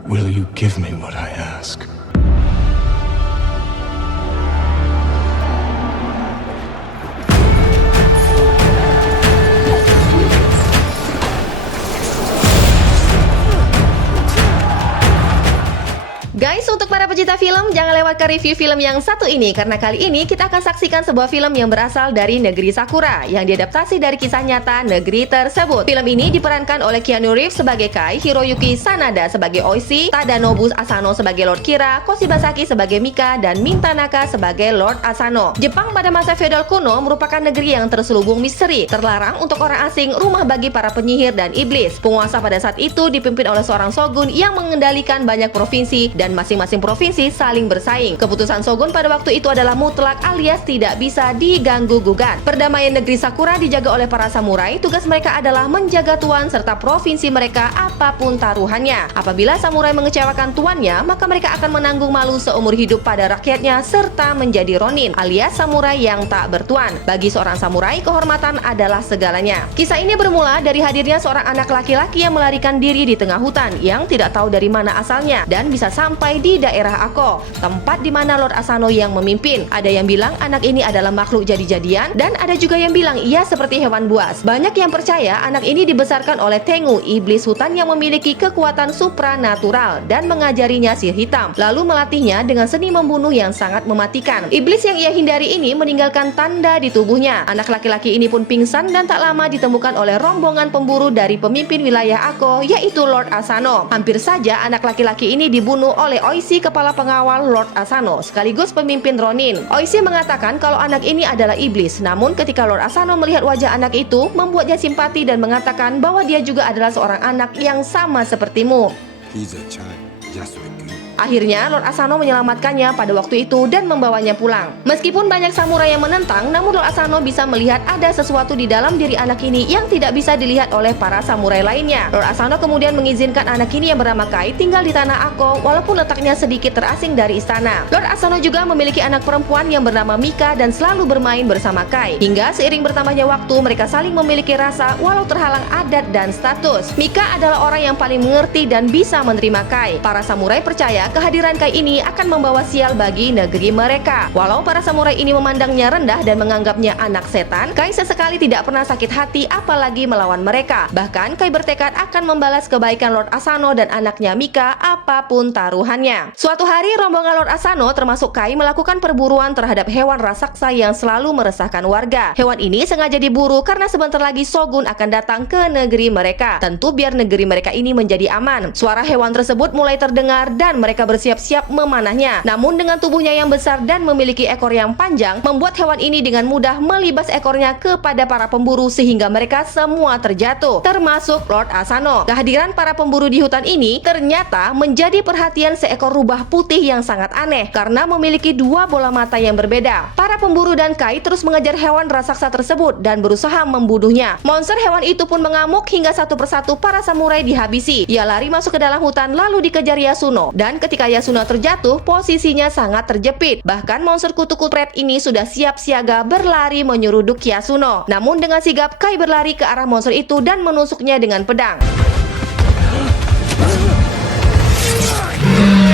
Will you give me what I ask? Guys, untuk para pecinta film, jangan lewatkan review film yang satu ini, karena kali ini kita akan saksikan sebuah film yang berasal dari negeri Sakura yang diadaptasi dari kisah nyata negeri tersebut. Film ini diperankan oleh Keanu Reeves sebagai Kai, Hiroyuki Sanada sebagai Oishi, Tadanobu Asano sebagai Lord Kira, Koshibasaki sebagai Mika, dan Min Tanaka sebagai Lord Asano. Jepang pada masa feodal kuno merupakan negeri yang terselubung misteri, terlarang untuk orang asing, rumah bagi para penyihir dan iblis. Penguasa pada saat itu dipimpin oleh seorang shogun yang mengendalikan banyak provinsi dan masing-masing provinsi saling bersaing. Keputusan shogun pada waktu itu adalah mutlak alias tidak bisa diganggu-gugat. Perdamaian negeri Sakura dijaga oleh para samurai. Tugas mereka adalah menjaga tuan serta provinsi mereka apapun taruhannya. Apabila samurai mengecewakan tuannya, maka mereka akan menanggung malu seumur hidup pada rakyatnya serta menjadi ronin alias samurai yang tak bertuan. Bagi seorang samurai, kehormatan adalah segalanya. Kisah ini bermula dari hadirnya seorang anak laki-laki yang melarikan diri di tengah hutan yang tidak tahu dari mana asalnya dan bisa sampai di daerah Ako, tempat di mana Lord Asano yang memimpin. Ada yang bilang anak ini adalah makhluk jadi-jadian dan ada juga yang bilang ia seperti hewan buas. Banyak yang percaya anak ini dibesarkan oleh Tengu, iblis hutan yang memiliki kekuatan supranatural dan mengajarinya sihir hitam, lalu melatihnya dengan seni membunuh yang sangat mematikan. Iblis yang ia hindari ini meninggalkan tanda di tubuhnya. Anak laki-laki ini pun pingsan dan tak lama ditemukan oleh rombongan pemburu dari pemimpin wilayah Ako, yaitu Lord Asano. Hampir saja anak laki-laki ini dibunuh oleh Oishi, kepala pengawal Lord Asano sekaligus pemimpin Ronin. Oishi mengatakan kalau anak ini adalah iblis, namun ketika Lord Asano melihat wajah anak itu, membuatnya simpati dan mengatakan bahwa dia juga adalah seorang anak yang sama sepertimu. He's a child, just like you. Akhirnya Lord Asano menyelamatkannya pada waktu itu dan membawanya pulang. Meskipun banyak samurai yang menentang, namun Lord Asano bisa melihat ada sesuatu di dalam diri anak ini yang tidak bisa dilihat oleh para samurai lainnya. Lord Asano kemudian mengizinkan anak ini yang bernama Kai tinggal di tanah Ako walaupun letaknya sedikit terasing dari istana. Lord Asano juga memiliki anak perempuan yang bernama Mika dan selalu bermain bersama Kai. Hingga seiring bertambahnya waktu, mereka saling memiliki rasa walau terhalang adat dan status. Mika adalah orang yang paling mengerti dan bisa menerima Kai. Para samurai percaya kehadiran Kai ini akan membawa sial bagi negeri mereka. Walau para samurai ini memandangnya rendah dan menganggapnya anak setan, Kai sesekali tidak pernah sakit hati apalagi melawan mereka. Bahkan Kai bertekad akan membalas kebaikan Lord Asano dan anaknya Mika apapun taruhannya. Suatu hari rombongan Lord Asano termasuk Kai melakukan perburuan terhadap hewan raksasa yang selalu meresahkan warga. Hewan ini sengaja diburu karena sebentar lagi shogun akan datang ke negeri mereka. Tentu biar negeri mereka ini menjadi aman. Suara hewan tersebut mulai terdengar dan mereka bersiap-siap memanahnya. Namun dengan tubuhnya yang besar dan memiliki ekor yang panjang, membuat hewan ini dengan mudah melibas ekornya kepada para pemburu sehingga mereka semua terjatuh, termasuk Lord Asano. Kehadiran para pemburu di hutan ini ternyata menjadi perhatian seekor rubah putih yang sangat aneh karena memiliki dua bola mata yang berbeda. Para pemburu dan Kai terus mengejar hewan raksasa tersebut dan berusaha membunuhnya. Monster hewan itu pun mengamuk hingga satu persatu para samurai dihabisi. Ia lari masuk ke dalam hutan lalu dikejar Yasuno, dan ketika Yasuno terjatuh, posisinya sangat terjepit. Bahkan monster kutu kupret ini sudah siap siaga berlari menyeruduk Yasuno. Namun dengan sigap Kai berlari ke arah monster itu dan menusuknya dengan pedang.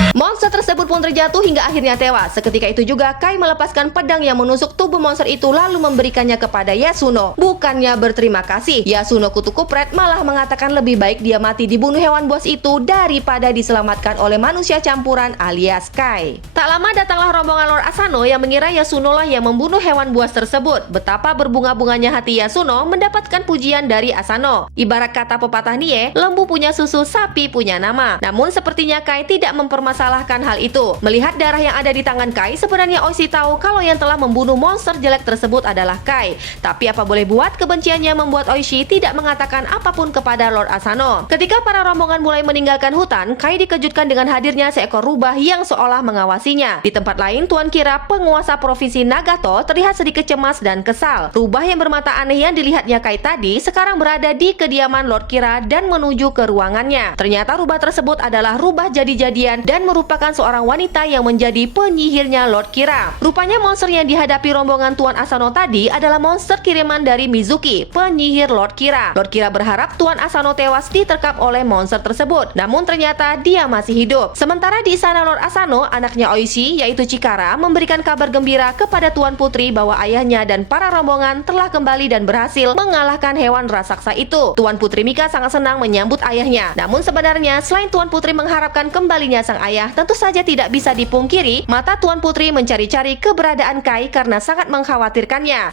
Monster tersebut pun terjatuh hingga akhirnya tewas. Seketika itu juga Kai melepaskan pedang yang menusuk tubuh monster itu lalu memberikannya kepada Yasuno. Bukannya berterima kasih, Yasuno kutu kupret malah mengatakan lebih baik dia mati dibunuh hewan buas itu daripada diselamatkan oleh manusia campuran alias Kai. Tak lama datanglah rombongan Lord Asano yang mengira Yasuno lah yang membunuh hewan buas tersebut. Betapa berbunga-bunganya hati Yasuno mendapatkan pujian dari Asano. Ibarat kata pepatah Nie, lembu punya susu, sapi punya nama. Namun sepertinya Kai tidak mempermasalahkan hal itu. Melihat darah yang ada di tangan Kai, sebenarnya Oishi tahu kalau yang telah membunuh monster jelek tersebut adalah Kai. Tapi apa boleh buat, kebenciannya membuat Oishi tidak mengatakan apapun kepada Lord Asano. Ketika para rombongan mulai meninggalkan hutan, Kai dikejutkan dengan hadirnya seekor rubah yang seolah mengawasinya. Di tempat lain, Tuan Kira, penguasa provinsi Nagato, terlihat sedikit cemas dan kesal. Rubah yang bermata aneh yang dilihatnya Kai tadi sekarang berada di kediaman Lord Kira dan menuju ke ruangannya. Ternyata rubah tersebut adalah rubah jadi-jadian dan merupakan menemukan seorang wanita yang menjadi penyihirnya Lord Kira. Rupanya monster yang dihadapi rombongan Tuan Asano tadi adalah monster kiriman dari Mizuki, penyihir Lord Kira. Lord Kira berharap Tuan Asano tewas diterkam oleh monster tersebut, namun ternyata dia masih hidup. Sementara di istana Lord Asano, anaknya Oishi yaitu Chikara memberikan kabar gembira kepada Tuan Putri bahwa ayahnya dan para rombongan telah kembali dan berhasil mengalahkan hewan raksasa itu. Tuan Putri Mika sangat senang menyambut ayahnya. Namun sebenarnya selain Tuan Putri mengharapkan kembalinya sang ayah, tentu saja tidak bisa dipungkiri mata Tuan Putri mencari-cari keberadaan Kai karena sangat mengkhawatirkannya.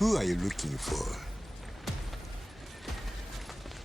Who are you looking for?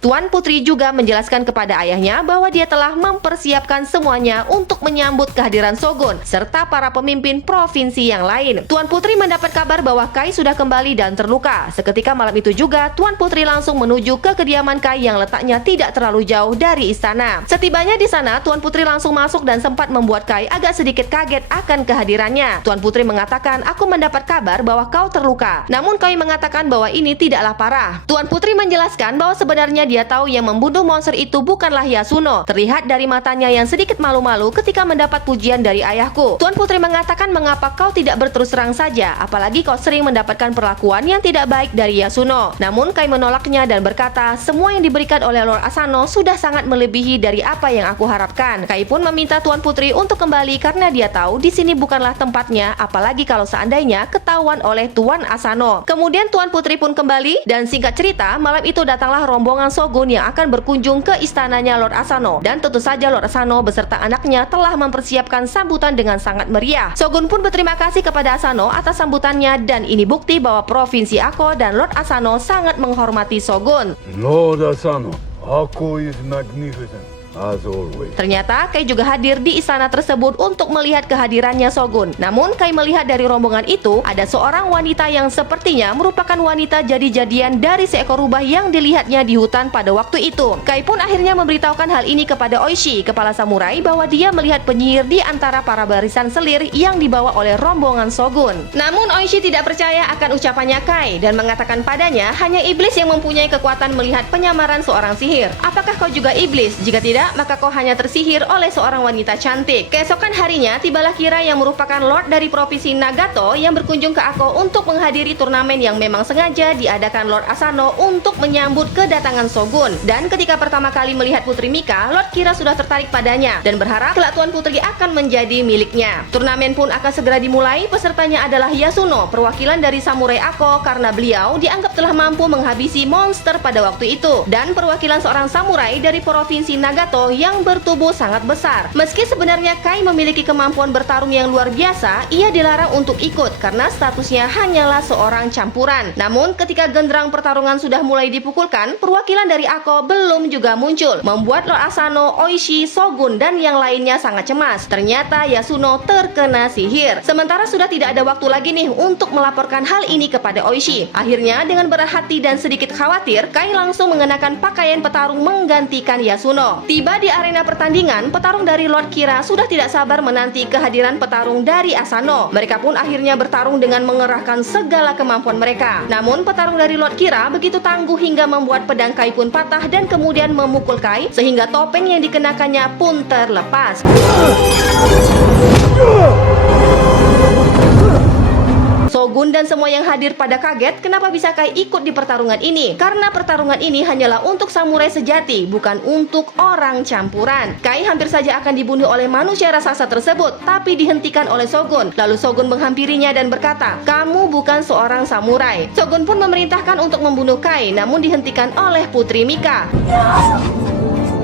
Tuan Putri juga menjelaskan kepada ayahnya bahwa dia telah mempersiapkan semuanya untuk menyambut kehadiran Shogun serta para pemimpin provinsi yang lain. Tuan Putri mendapat kabar bahwa Kai sudah kembali dan terluka. Seketika malam itu juga, Tuan Putri langsung menuju ke kediaman Kai yang letaknya tidak terlalu jauh dari istana. Setibanya di sana, Tuan Putri langsung masuk dan sempat membuat Kai agak sedikit kaget akan kehadirannya. Tuan Putri mengatakan, "Aku mendapat kabar bahwa kau terluka." Namun Kai mengatakan bahwa ini tidaklah parah. Tuan Putri menjelaskan bahwa sebenarnya dia tahu yang membunuh monster itu bukanlah Yasuno. Terlihat dari matanya yang sedikit malu-malu ketika mendapat pujian dari ayahku. Tuan Putri mengatakan, "Mengapa kau tidak berterus terang saja? Apalagi kau sering mendapatkan perlakuan yang tidak baik dari Yasuno." Namun Kai menolaknya dan berkata, "Semua yang diberikan oleh Lord Asano sudah sangat melebihi dari apa yang aku harapkan." Kai pun meminta Tuan Putri untuk kembali karena dia tahu di sini bukanlah tempatnya, apalagi kalau seandainya ketahuan oleh Tuan Asano. Kemudian Tuan Putri pun kembali dan singkat cerita, malam itu datanglah rombongan Shogun yang akan berkunjung ke istananya Lord Asano, dan tentu saja Lord Asano beserta anaknya telah mempersiapkan sambutan dengan sangat meriah. Shogun pun berterima kasih kepada Asano atas sambutannya, dan ini bukti bahwa Provinsi Ako dan Lord Asano sangat menghormati Shogun. Lord Asano, Ako is magnificent, as always. Ternyata Kai juga hadir di istana tersebut untuk melihat kehadirannya Shogun. Namun Kai melihat dari rombongan itu ada seorang wanita yang sepertinya merupakan wanita jadi-jadian dari seekor rubah yang dilihatnya di hutan pada waktu itu. Kai pun akhirnya memberitahukan hal ini kepada Oishi, kepala samurai, bahwa dia melihat penyihir di antara para barisan selir yang dibawa oleh rombongan Shogun. Namun Oishi tidak percaya akan ucapannya Kai dan mengatakan padanya hanya iblis yang mempunyai kekuatan melihat penyamaran seorang sihir. Apakah kau juga iblis? Jika tidak, maka kau hanya tersihir oleh seorang wanita cantik. Keesokan harinya, tibalah Kira yang merupakan lord dari provinsi Nagato yang berkunjung ke Ako untuk menghadiri turnamen yang memang sengaja diadakan Lord Asano untuk menyambut kedatangan Shogun. Dan ketika pertama kali melihat Putri Mika, Lord Kira sudah tertarik padanya dan berharap kelak Tuan Putri akan menjadi miliknya. Turnamen pun akan segera dimulai. Pesertanya adalah Yasuno, perwakilan dari samurai Ako, karena beliau dianggap telah mampu menghabisi monster pada waktu itu, dan perwakilan seorang samurai dari provinsi Nagato yang bertubuh sangat besar. Meski sebenarnya Kai memiliki kemampuan bertarung yang luar biasa, ia dilarang untuk ikut karena statusnya hanyalah seorang campuran. Namun ketika genderang pertarungan sudah mulai dipukulkan, perwakilan dari Ako belum juga muncul, membuat Lord Asano, Oishi, Shogun, dan yang lainnya sangat cemas. Ternyata Yasuno terkena sihir. Sementara sudah tidak ada waktu lagi nih untuk melaporkan hal ini kepada Oishi. Akhirnya dengan berat hati dan sedikit khawatir, Kai langsung mengenakan pakaian petarung menggantikan Yasuno. Tiba di arena pertandingan, petarung dari Lord Kira sudah tidak sabar menanti kehadiran petarung dari Asano. Mereka pun akhirnya bertarung dengan mengerahkan segala kemampuan mereka. Namun petarung dari Lord Kira begitu tangguh hingga membuat pedang Kai pun patah dan kemudian memukul Kai sehingga topeng yang dikenakannya pun terlepas. Shogun dan semua yang hadir pada kaget kenapa bisa Kai ikut di pertarungan ini. Karena pertarungan ini hanyalah untuk samurai sejati, bukan untuk orang campuran. Kai hampir saja akan dibunuh oleh manusia raksasa tersebut, tapi dihentikan oleh Shogun. Lalu Shogun menghampirinya dan berkata, "Kamu bukan seorang samurai." Shogun pun memerintahkan untuk membunuh Kai, namun dihentikan oleh Putri Mika.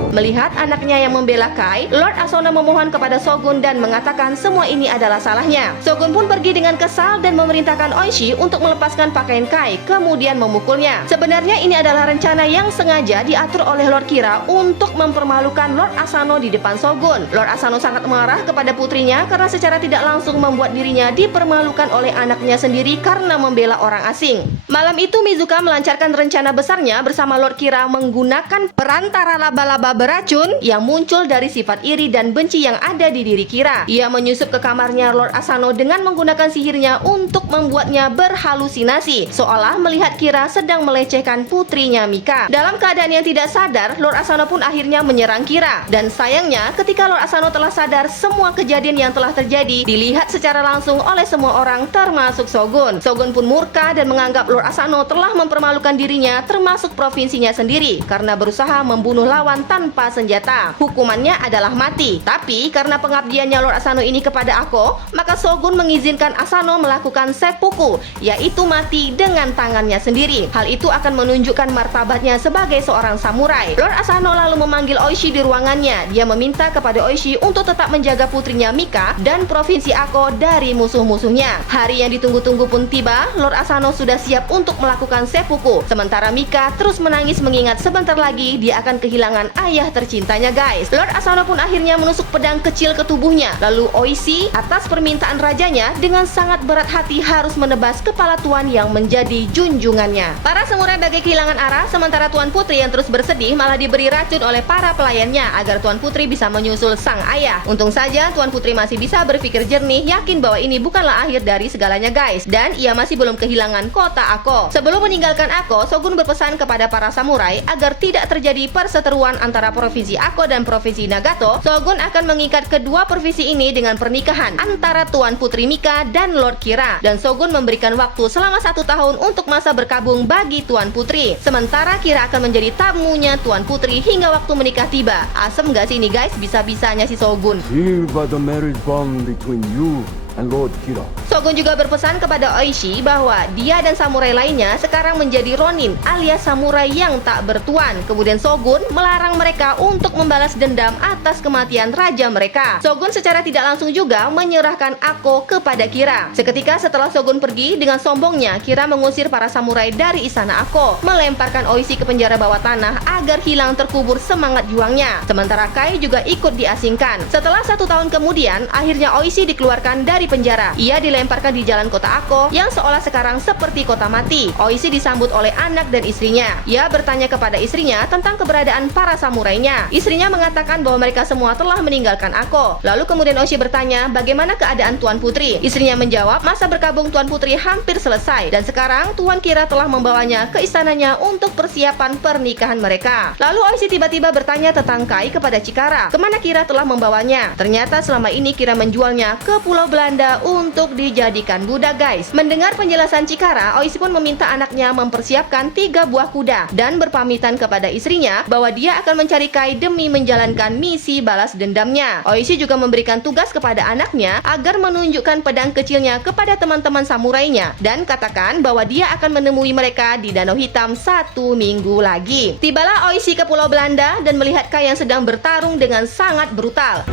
Melihat anaknya yang membela Kai, Lord Asano memohon kepada Shogun dan mengatakan semua ini adalah salahnya. Shogun pun pergi dengan kesal dan memerintahkan Oishi untuk melepaskan pakaian Kai, kemudian memukulnya. Sebenarnya ini adalah rencana yang sengaja diatur oleh Lord Kira untuk mempermalukan Lord Asano di depan Shogun. Lord Asano sangat marah kepada putrinya karena secara tidak langsung membuat dirinya dipermalukan oleh anaknya sendiri karena membela orang asing. Malam itu Mizuka melancarkan rencana besarnya bersama Lord Kira menggunakan perantara laba-laba beracun yang muncul dari sifat iri dan benci yang ada di diri Kira. Ia menyusup ke kamarnya Lord Asano dengan menggunakan sihirnya untuk membuatnya berhalusinasi, seolah melihat Kira sedang melecehkan putrinya Mika. Dalam keadaan yang tidak sadar, Lord Asano pun akhirnya menyerang Kira. Dan sayangnya, ketika Lord Asano telah sadar, semua kejadian yang telah terjadi dilihat secara langsung oleh semua orang, termasuk Shogun. Shogun pun murka dan menganggap Lord Asano telah mempermalukan dirinya, termasuk provinsinya sendiri, karena berusaha membunuh lawan tanpa senjata. Hukumannya adalah mati. Tapi karena pengabdiannya Lord Asano ini kepada Ako, maka Shogun mengizinkan Asano melakukan seppuku, yaitu mati dengan tangannya sendiri. Hal itu akan menunjukkan martabatnya sebagai seorang samurai. Lord Asano lalu memanggil Oishi di ruangannya. Dia meminta kepada Oishi untuk tetap menjaga putrinya Mika dan provinsi Ako dari musuh-musuhnya. Hari yang ditunggu-tunggu pun tiba. Lord Asano sudah siap untuk melakukan seppuku. Sementara Mika terus menangis mengingat sebentar lagi dia akan kehilangan ayah tercintanya, guys. Lord Asano pun akhirnya menusuk pedang kecil ke tubuhnya. Lalu Oishi atas permintaan rajanya dengan sangat berat hati harus menebas kepala tuan yang menjadi junjungannya. Para samurai bagai kehilangan arah, sementara Tuan Putri yang terus bersedih malah diberi racun oleh para pelayannya agar Tuan Putri bisa menyusul sang ayah. Untung saja Tuan Putri masih bisa berpikir jernih, yakin bahwa ini bukanlah akhir dari segalanya, guys. Dan ia masih belum kehilangan kota Ako. Sebelum meninggalkan Ako, Shogun berpesan kepada para samurai agar tidak terjadi perseteruan antara provinsi Ako dan provinsi Nagato. Shogun akan mengikat kedua provinsi ini dengan pernikahan antara Tuan Putri Mika dan Lord Kira. Dan Shogun memberikan waktu selama 1 tahun untuk masa berkabung bagi Tuan Putri. Sementara Kira akan menjadi tamunya Tuan Putri hingga waktu menikah tiba. Asem gak sih ini, guys? Bisa-bisanya si Shogun. Seal by the marriage bond between you and Lord Kira. Shogun juga berpesan kepada Oishi bahwa dia dan samurai lainnya sekarang menjadi ronin alias samurai yang tak bertuan. Kemudian Shogun melarang mereka untuk membalas dendam atas kematian raja mereka. Shogun secara tidak langsung juga menyerahkan Ako kepada Kira. Seketika setelah Shogun pergi, dengan sombongnya Kira mengusir para samurai dari istana Ako, melemparkan Oishi ke penjara bawah tanah agar hilang terkubur semangat juangnya. Sementara Kai juga ikut diasingkan. Setelah 1 tahun kemudian, akhirnya Oishi dikeluarkan dari penjara. Ia dilemparkan di jalan kota Ako yang seolah sekarang seperti kota mati. Oishi disambut oleh anak dan istrinya. Ia bertanya kepada istrinya tentang keberadaan para samurainya. Istrinya mengatakan bahwa mereka semua telah meninggalkan Ako. Lalu kemudian Oishi bertanya bagaimana keadaan Tuan Putri. Istrinya menjawab masa berkabung Tuan Putri hampir selesai dan sekarang Tuan Kira telah membawanya ke istananya untuk persiapan pernikahan mereka. Lalu Oishi tiba-tiba bertanya tentang Kai kepada Chikara, kemana Kira telah membawanya. Ternyata selama ini Kira menjualnya ke Pulau Belanda untuk dijadikan budak, guys. Mendengar penjelasan Chikara, Oishi pun meminta anaknya mempersiapkan 3 buah kuda dan berpamitan kepada istrinya bahwa dia akan mencari Kai demi menjalankan misi balas dendamnya. Oishi juga memberikan tugas kepada anaknya agar menunjukkan pedang kecilnya kepada teman-teman samurainya dan katakan bahwa dia akan menemui mereka di Danau Hitam 1 minggu lagi. Tibalah Oishi ke Pulau Belanda dan melihat Kai yang sedang bertarung dengan sangat brutal.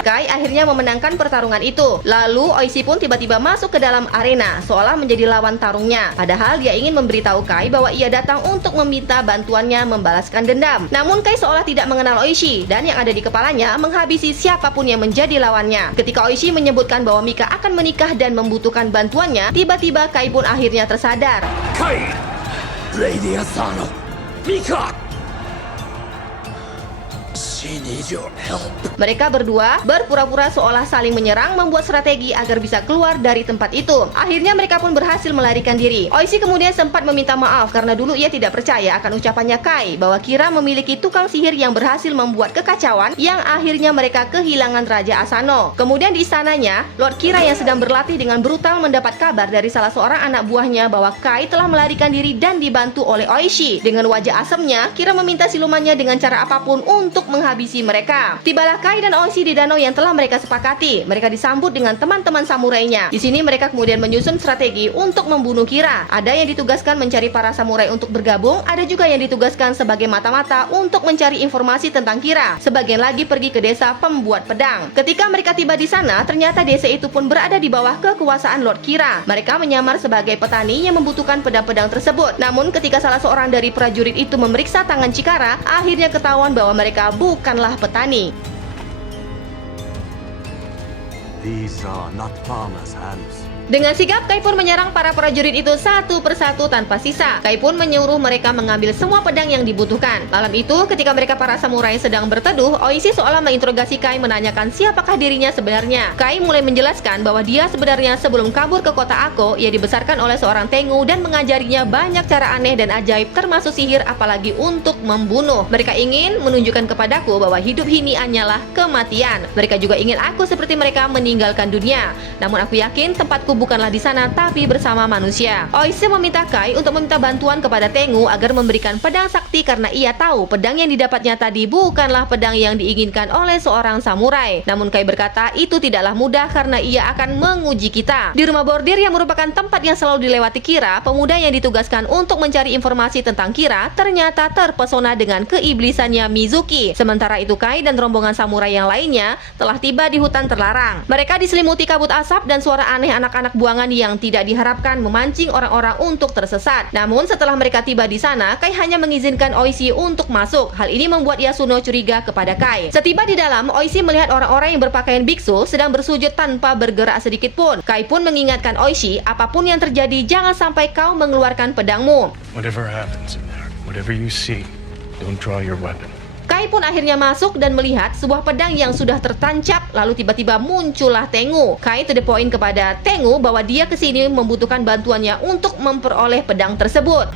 Kai akhirnya memenangkan pertarungan itu. Lalu Oishi pun tiba-tiba masuk ke dalam arena, seolah menjadi lawan tarungnya. Padahal dia ingin memberitahu Kai bahwa ia datang untuk meminta bantuannya membalaskan dendam. Namun Kai seolah tidak mengenal Oishi dan yang ada di kepalanya menghabisi siapapun yang menjadi lawannya. Ketika Oishi menyebutkan bahwa Mika akan menikah dan membutuhkan bantuannya, tiba-tiba Kai pun akhirnya tersadar. Kai! Lady Asano! Mika! She needs your help. Mereka berdua berpura-pura seolah saling menyerang, membuat strategi agar bisa keluar dari tempat itu. Akhirnya mereka pun berhasil melarikan diri. Oishi kemudian sempat meminta maaf karena dulu ia tidak percaya akan ucapannya Kai bahwa Kira memiliki tukang sihir yang berhasil membuat kekacauan yang akhirnya mereka kehilangan Raja Asano. Kemudian di istananya, Lord Kira yang sedang berlatih dengan brutal mendapat kabar dari salah seorang anak buahnya bahwa Kai telah melarikan diri dan dibantu oleh Oishi. Dengan wajah asemnya, Kira meminta silumannya dengan cara apapun untuk menghabisi mereka. Tibalah Kai dan Oishi di danau yang telah mereka sepakati. Mereka disambut dengan teman-teman samurainya. Di sini mereka kemudian menyusun strategi untuk membunuh Kira. Ada yang ditugaskan mencari para samurai untuk bergabung, ada juga yang ditugaskan sebagai mata-mata untuk mencari informasi tentang Kira. Sebagian lagi pergi ke desa pembuat pedang. Ketika mereka tiba di sana, ternyata desa itu pun berada di bawah kekuasaan Lord Kira. Mereka menyamar sebagai petani yang membutuhkan pedang-pedang tersebut. Namun ketika salah seorang dari prajurit itu memeriksa tangan Chikara, akhirnya ketahuan bahwa mereka bukanlah petani. These are not farmers' hands. Dengan sigap, Kai pun menyerang para prajurit itu satu persatu tanpa sisa. Kai pun menyuruh mereka mengambil semua pedang yang dibutuhkan. Malam itu, ketika mereka para samurai sedang berteduh, Oishi seolah menginterogasi Kai menanyakan siapakah dirinya sebenarnya. Kai mulai menjelaskan bahwa dia sebenarnya sebelum kabur ke kota Ako, ia dibesarkan oleh seorang Tengu dan mengajarinya banyak cara aneh dan ajaib termasuk sihir apalagi untuk membunuh. Mereka ingin menunjukkan kepadaku bahwa hidup ini hanyalah kematian. Mereka juga ingin aku seperti mereka meninggalkan dunia. Namun aku yakin tempatku bukanlah di sana tapi bersama manusia. Oishi meminta Kai untuk meminta bantuan kepada Tengu agar memberikan pedang sakti karena ia tahu pedang yang didapatnya tadi bukanlah pedang yang diinginkan oleh seorang samurai. Namun Kai berkata itu tidaklah mudah karena ia akan menguji kita. Di rumah bordir yang merupakan tempat yang selalu dilewati Kira, pemuda yang ditugaskan untuk mencari informasi tentang Kira ternyata terpesona dengan keiblisannya Mizuki. Sementara itu Kai dan rombongan samurai yang lainnya telah tiba di hutan terlarang. Mereka diselimuti kabut asap dan suara aneh anak-anak buangan yang tidak diharapkan memancing orang-orang untuk tersesat. Namun setelah mereka tiba di sana, Kai hanya mengizinkan Oishi untuk masuk. Hal ini membuat Yasuno curiga kepada Kai. Setiba di dalam, Oishi melihat orang-orang yang berpakaian biksu sedang bersujud tanpa bergerak sedikit pun. Kai pun mengingatkan Oishi, apapun yang terjadi jangan sampai kau mengeluarkan pedangmu. Whatever happens in there, whatever you see, don't draw your weapon. Kai pun akhirnya masuk dan melihat sebuah pedang yang sudah tertancap. Lalu tiba-tiba muncullah Tengu. Kai to the point kepada Tengu bahwa dia kesini membutuhkan bantuannya untuk memperoleh pedang tersebut.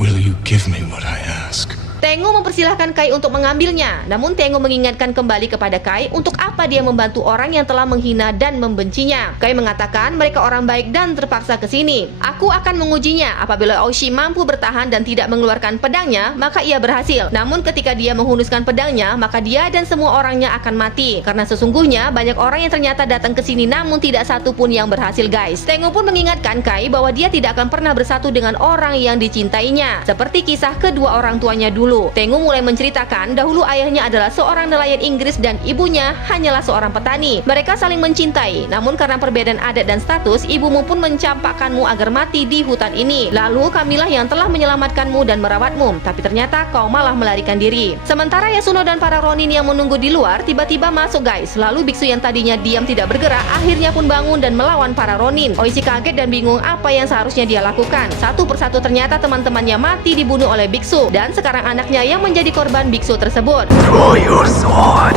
Will you give me what I ask? Tengu mempersilahkan Kai untuk mengambilnya. Namun Tengu mengingatkan kembali kepada Kai untuk apa dia membantu orang yang telah menghina dan membencinya. Kai mengatakan mereka orang baik dan terpaksa ke sini. Aku akan mengujinya. Apabila Oishi mampu bertahan dan tidak mengeluarkan pedangnya, maka ia berhasil. Namun ketika dia menghunuskan pedangnya, maka dia dan semua orangnya akan mati. Karena sesungguhnya banyak orang yang ternyata datang ke sini namun tidak satu pun yang berhasil, guys. Tengu pun mengingatkan Kai bahwa dia tidak akan pernah bersatu dengan orang yang dicintainya. Seperti kisah kedua orang tuanya dulu. Tengu mulai menceritakan dahulu ayahnya adalah seorang nelayan Inggris dan ibunya hanyalah seorang petani. Mereka saling mencintai, namun karena perbedaan adat dan status, ibumu pun mencampakkanmu agar mati di hutan ini. Lalu kamilah yang telah menyelamatkanmu dan merawatmu, tapi ternyata kau malah melarikan diri. Sementara Yasuno dan para Ronin yang menunggu di luar tiba-tiba masuk, guys. Lalu biksu yang tadinya diam tidak bergerak akhirnya pun bangun dan melawan para Ronin. Oishi kaget dan bingung apa yang seharusnya dia lakukan. Satu persatu ternyata teman-temannya mati dibunuh oleh biksu dan sekarang anaknya yang menjadi korban biksu tersebut. Draw your sword.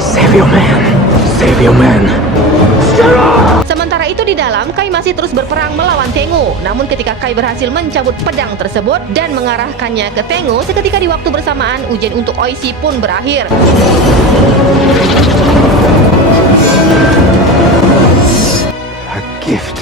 Save your man. Save your man. Sementara itu di dalam, Kai masih terus berperang melawan Tengu. Namun ketika Kai berhasil mencabut pedang tersebut dan mengarahkannya ke Tengu, seketika di waktu bersamaan ujian untuk Oishi pun berakhir. A gift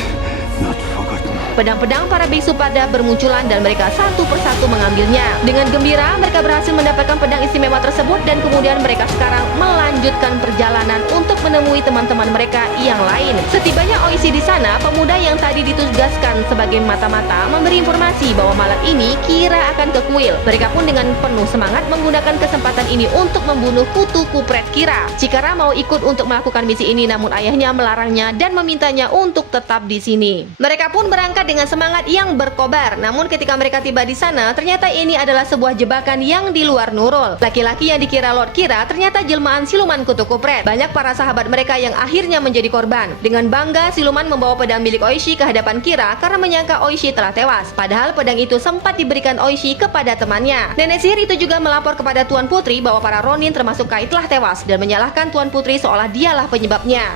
not forgotten. Pedang-pedang para biksu pada bermunculan dan mereka satu persatu mengambilnya. Dengan gembira, mereka berhasil mendapatkan pedang istimewa tersebut dan kemudian mereka sekarang melanjutkan perjalanan untuk menemui teman-teman mereka yang lain. Setibanya Oishi di sana, pemuda yang tadi ditugaskan sebagai mata-mata memberi informasi bahwa malam ini Kira akan ke kuil. Mereka pun dengan penuh semangat menggunakan kesempatan ini untuk membunuh kutu kupret Kira. Chikara mau ikut untuk melakukan misi ini, namun ayahnya melarangnya dan memintanya untuk tetap di sini. Mereka pun berangkat dengan semangat yang berkobar. Namun ketika mereka tiba di sana, ternyata ini adalah sebuah jebakan yang di luar Nurul. Laki-laki yang dikira Lord Kira ternyata jelmaan siluman kutu kupret. Banyak para sahabat mereka yang akhirnya menjadi korban. Dengan bangga, siluman membawa pedang milik Oishi ke hadapan Kira karena menyangka Oishi telah tewas. Padahal pedang itu sempat diberikan Oishi kepada temannya. Nenek sihir itu juga melapor kepada Tuan Putri bahwa para Ronin termasuk Kai telah tewas dan menyalahkan Tuan Putri seolah dialah penyebabnya.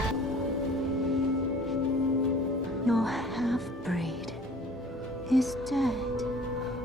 Your half-breed is dead.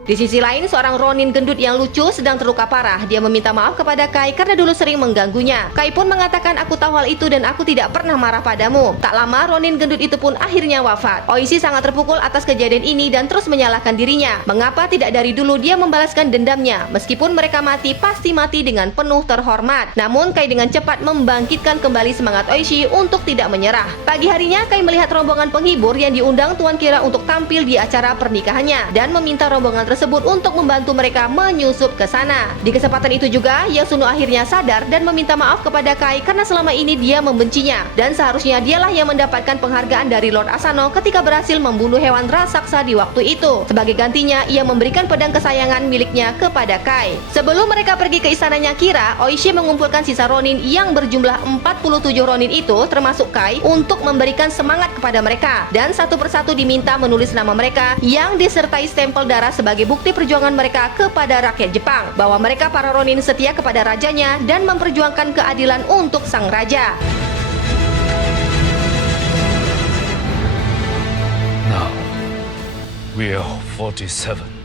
Di sisi lain, seorang Ronin gendut yang lucu sedang terluka parah. Dia meminta maaf kepada Kai karena dulu sering mengganggunya. Kai pun mengatakan, aku tahu hal itu dan aku tidak pernah marah padamu. Tak lama, Ronin gendut itu pun akhirnya wafat. Oishi sangat terpukul atas kejadian ini dan terus menyalahkan dirinya. Mengapa tidak dari dulu dia membalaskan dendamnya? Meskipun mereka mati, pasti mati dengan penuh terhormat. Namun, Kai dengan cepat membangkitkan kembali semangat Oishi untuk tidak menyerah. Pagi harinya, Kai melihat rombongan penghibur yang diundang Tuan Kira untuk tampil di acara pernikahannya dan meminta rombongan tersebut tersebut untuk membantu mereka menyusup ke sana. Di kesempatan itu juga, Yasuno akhirnya sadar dan meminta maaf kepada Kai karena selama ini dia membencinya. Dan seharusnya dialah yang mendapatkan penghargaan dari Lord Asano ketika berhasil membunuh hewan raksasa di waktu itu. Sebagai gantinya, ia memberikan pedang kesayangan miliknya kepada Kai. Sebelum mereka pergi ke istananya Kira, Oishi mengumpulkan sisa Ronin yang berjumlah 47 Ronin itu, termasuk Kai, untuk memberikan semangat kepada mereka. Dan satu persatu diminta menulis nama mereka yang disertai stempel darah sebagai bukti perjuangan mereka kepada rakyat Jepang, bahwa mereka para Ronin setia kepada rajanya dan memperjuangkan keadilan untuk sang raja. Now, we are 47.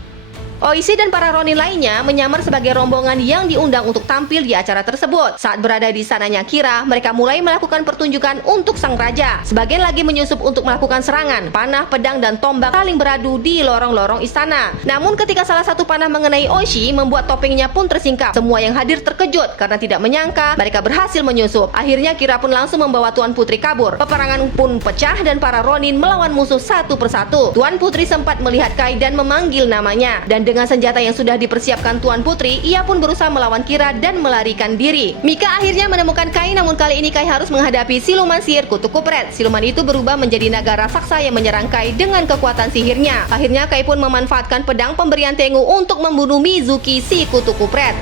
Oishi dan para Ronin lainnya menyamar sebagai rombongan yang diundang untuk tampil di acara tersebut. Saat berada di sananya Kira, mereka mulai melakukan pertunjukan untuk sang raja. Sebagian lagi menyusup untuk melakukan serangan. Panah, pedang, dan tombak saling beradu di lorong-lorong istana. Namun ketika salah satu panah mengenai Oishi, membuat topengnya pun tersingkap. Semua yang hadir terkejut karena tidak menyangka mereka berhasil menyusup. Akhirnya Kira pun langsung membawa Tuan Putri kabur. Peperangan pun pecah dan para Ronin melawan musuh satu persatu. Tuan Putri sempat melihat Kai dan memanggil namanya. Dan dengan senjata yang sudah dipersiapkan Tuan Putri, ia pun berusaha melawan Kira dan melarikan diri. Mika akhirnya menemukan Kai, namun kali ini Kai harus menghadapi siluman sihir kutu kupret. Siluman itu berubah menjadi naga raksasa yang menyerang Kai dengan kekuatan sihirnya. Akhirnya Kai pun memanfaatkan pedang pemberian Tengu untuk membunuh Mizuki si kutu kupret.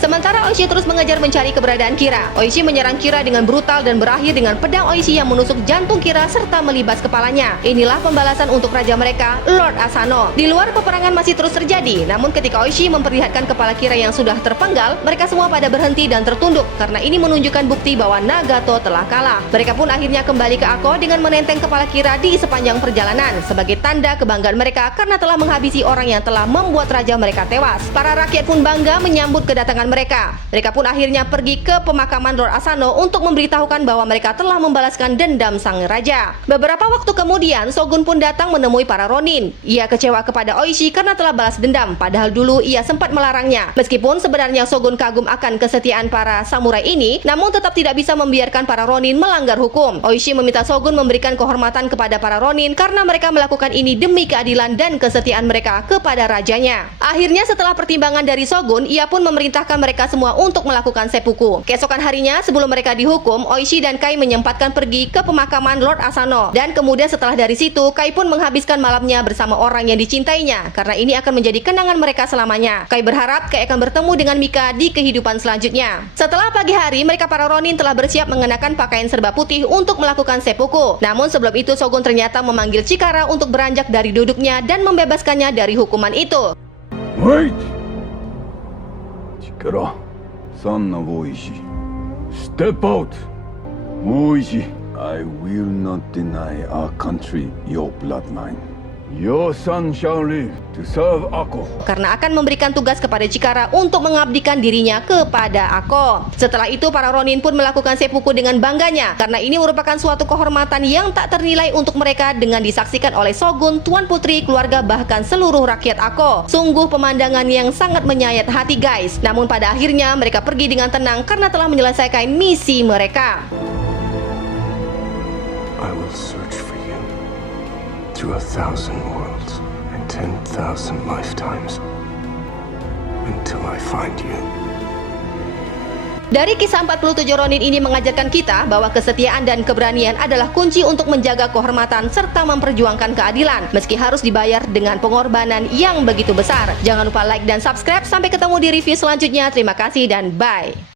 Sementara Oishi terus mengejar mencari keberadaan Kira. Oishi menyerang Kira dengan brutal dan berakhir dengan pedang Oishi yang menusuk jantung Kira serta melibas kepalanya. Inilah pembalasan untuk raja mereka, Lord Asano. Di luar peperangan masih terus terjadi, namun ketika Oishi memperlihatkan kepala Kira yang sudah terpenggal, mereka semua pada berhenti dan tertunduk karena ini menunjukkan bukti bahwa Nagato telah kalah. Mereka pun akhirnya kembali ke Ako dengan menenteng kepala Kira di sepanjang perjalanan sebagai tanda kebanggaan mereka karena telah menghabisi orang yang telah membuat raja mereka tewas. Para rakyat pun bangga menyambut kedatangan mereka. Mereka pun akhirnya pergi ke pemakaman Lord Asano untuk memberitahukan bahwa mereka telah membalaskan dendam sang raja. Beberapa waktu kemudian, Shogun pun datang menemui para Ronin. Ia kecewa kepada Oishi karena telah balas dendam, padahal dulu ia sempat melarangnya. Meskipun sebenarnya Shogun kagum akan kesetiaan para samurai ini, namun tetap tidak bisa membiarkan para Ronin melanggar hukum. Oishi meminta Shogun memberikan kehormatan kepada para Ronin karena mereka melakukan ini demi keadilan dan kesetiaan mereka kepada rajanya. Akhirnya setelah pertimbangan dari Shogun, ia pun memerintahkan mereka semua untuk melakukan seppuku. Keesokan harinya sebelum mereka dihukum, Oishi dan Kai menyempatkan pergi ke pemakaman Lord Asano. Dan kemudian setelah dari situ, Kai pun menghabiskan malamnya bersama orang yang dicintainya karena ini akan menjadi kenangan mereka selamanya. Kai berharap Kai akan bertemu dengan Mika di kehidupan selanjutnya. Setelah pagi hari, mereka para Ronin telah bersiap mengenakan pakaian serba putih untuk melakukan seppuku. Namun sebelum itu Shogun ternyata memanggil Chikara untuk beranjak dari duduknya dan membebaskannya dari hukuman itu. Wait! Chikara, son of Oishi. Step out! Oishi, I will not deny our country your bloodline. Your son shall live to serve Ako. Karena akan memberikan tugas kepada Chikara untuk mengabdikan dirinya kepada Ako. Setelah itu para Ronin pun melakukan seppuku dengan bangganya karena ini merupakan suatu kehormatan yang tak ternilai untuk mereka dengan disaksikan oleh Shogun, Tuan Putri, keluarga bahkan seluruh rakyat Ako. Sungguh pemandangan yang sangat menyayat hati guys. Namun pada akhirnya mereka pergi dengan tenang karena telah menyelesaikan misi mereka. I will search for you through 1,000 worlds and 10,000 lifetimes until I find you. Dari kisah 47 Ronin ini mengajarkan kita bahwa kesetiaan dan keberanian adalah kunci untuk menjaga kehormatan serta memperjuangkan keadilan meski harus dibayar dengan pengorbanan yang begitu besar. Jangan lupa like dan subscribe. Sampai ketemu di review selanjutnya. Terima kasih dan bye.